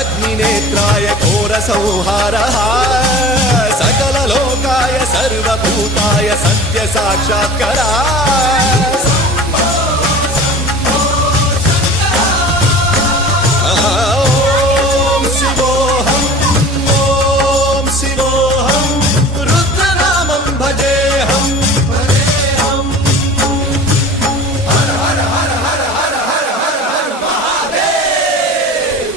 अग्निनेत्राय घोरसंहारः सकललोकाय सर्वभूताय सत्यसाक्षात्कारः ॐ शिवोऽहम् ॐ शिवोऽहम् रुद्रनामं भजेऽहम् हर हर हर हर हर हर हर हर महादेव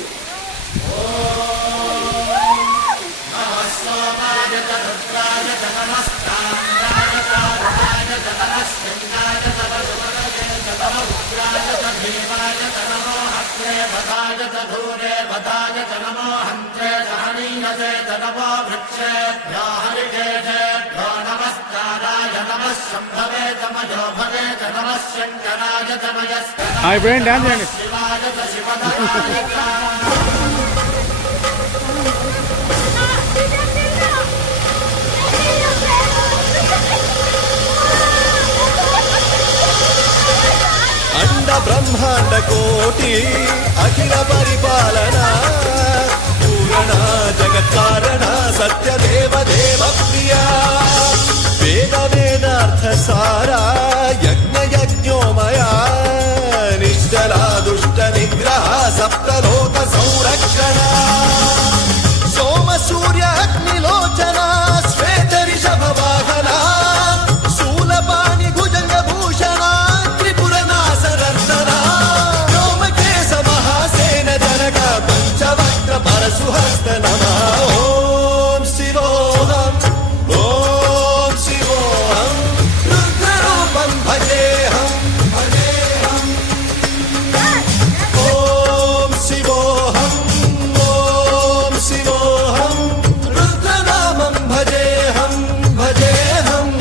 ఇప్పుడేం డాన్స్ చేయండి अंड ब्रह्मांड कोटि अखिल परिपालना पूर्ण जगत्कारण सत्य देव देव प्रिया वेद वेदार्थ सारा यज्ञ यज्ञोमया निश्चला दुष्ट निग्रह सप्तलोक संरक्षण सोम सूर्य अग्निलोचना श्वेत ऋषभ वाहना शूलपाणि भुजंग भूषण परशुहस्त नमः ॐ शिवोऽहम् ॐ शिवोऽहम् रुद्ररूपं भजेऽहम् भजेऽहम् ॐ शिवोऽहम् ॐ शिवोऽहम् रुद्रनामं भजेऽहम् भजेऽहम्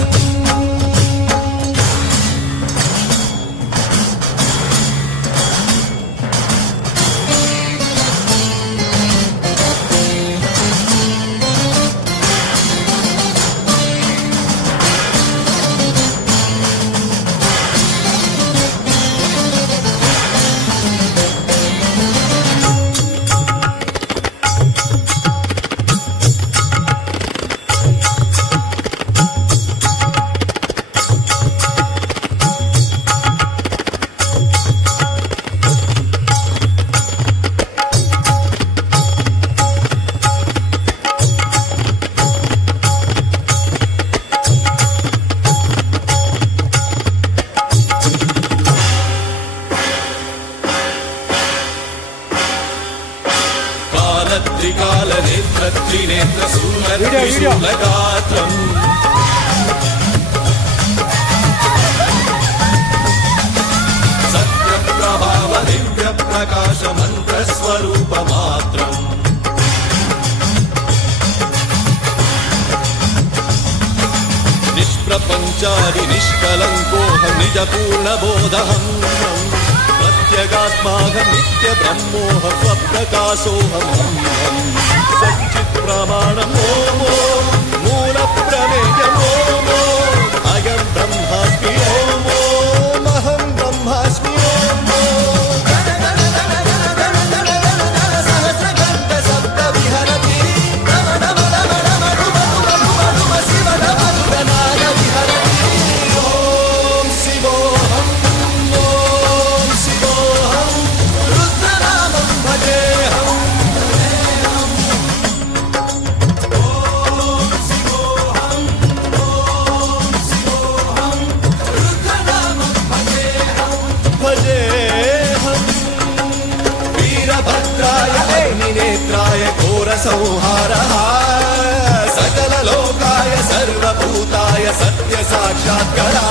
त्रिकालनेत्र त्रिनेत्र शूलगात्रम् सत्यप्रभाव दिव्य प्रकाश मंत्र स्वरूप मात्रम् निष्प्रपंचादि निष्कलंकोऽहं निज पूर्ण बोधहम् प्रत्यगात्माहं नित्य ब्रह्मोऽहं स्वप्रकाशोऽहम् सच्चित् प्रमाणम् ॐ मूल प्रमेयम् ॐ अयं ब्रह्मास्मि ॐ अहं ब्रह्मास्मि सहस्रघण्ट सप्त विहरति अग्निनेत्राय घोरसंहारः सकललोकाय सर्वभूताय सत्यसाक्षात्कारः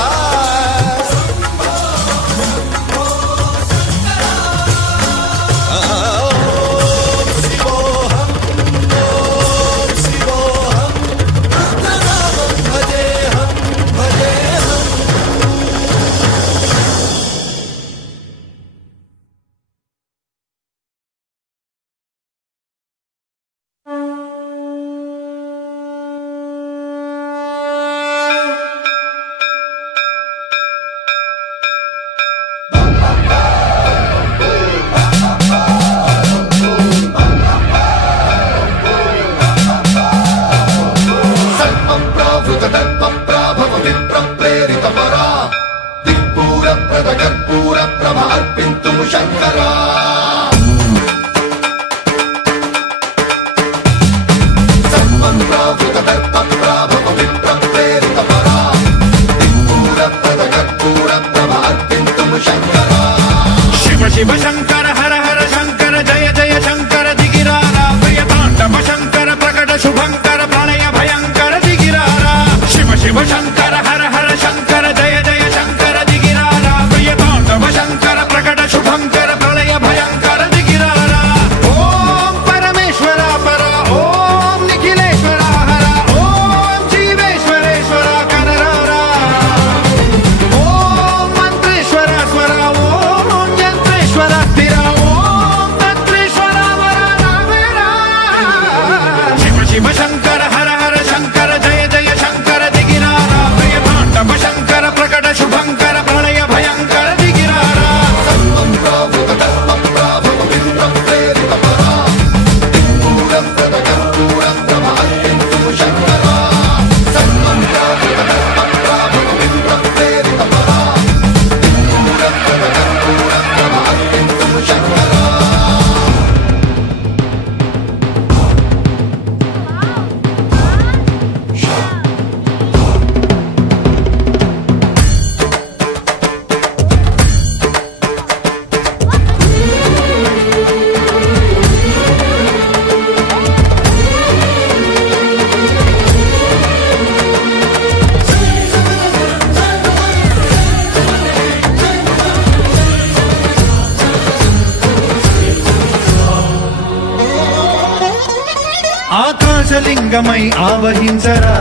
ఆకాశలింగమై ఆవహించరా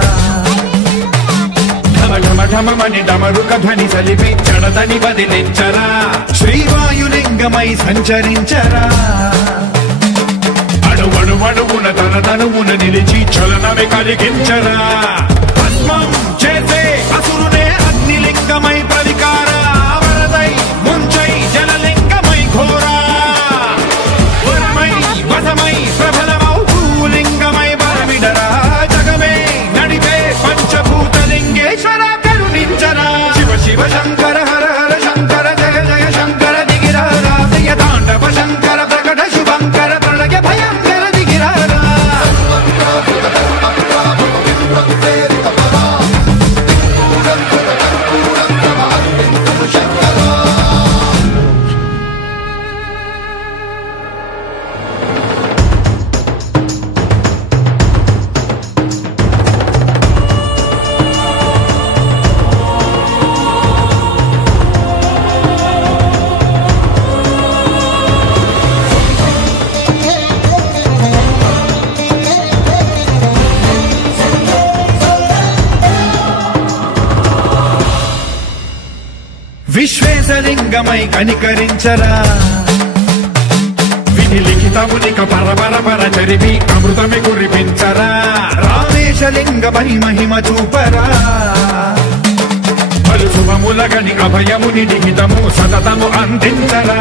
ఢమఢమఢమని డమరుక ధ్వని సలిపి చడదని బదిలించరా శ్రీవాయులింగమై సంచరించరా అణువణువున తన తనువున నిలిచి చలనమే కలిగించరా భస్మం చేసే అసురునే అగ్నిలింగమై ప్రవికార వరదై ముంచై జలలింగమై ఘోరా వరమై వసమై ప్రబలమౌ భూలింగమై బలమిడరా జగమే నడిపే పంచభూతలింగేశ్వర కరుణించరా శివ శివ శంకర హర హర శంకర జయ జయ శంకర దిగిరారా జయ తాండవ శంకర ప్రకట శుభంకర ప్రళయ భయంకర దిగిరారా విశ్వేశలింగమై కనికరించరా విధి లిఖితమునిక పరపర చరిపి అమృతమి కురిపించరా రామేశలింగమై మహిమ చూపరా పలు శుభములగని అభయముని లిఖితము సతతము అందించరా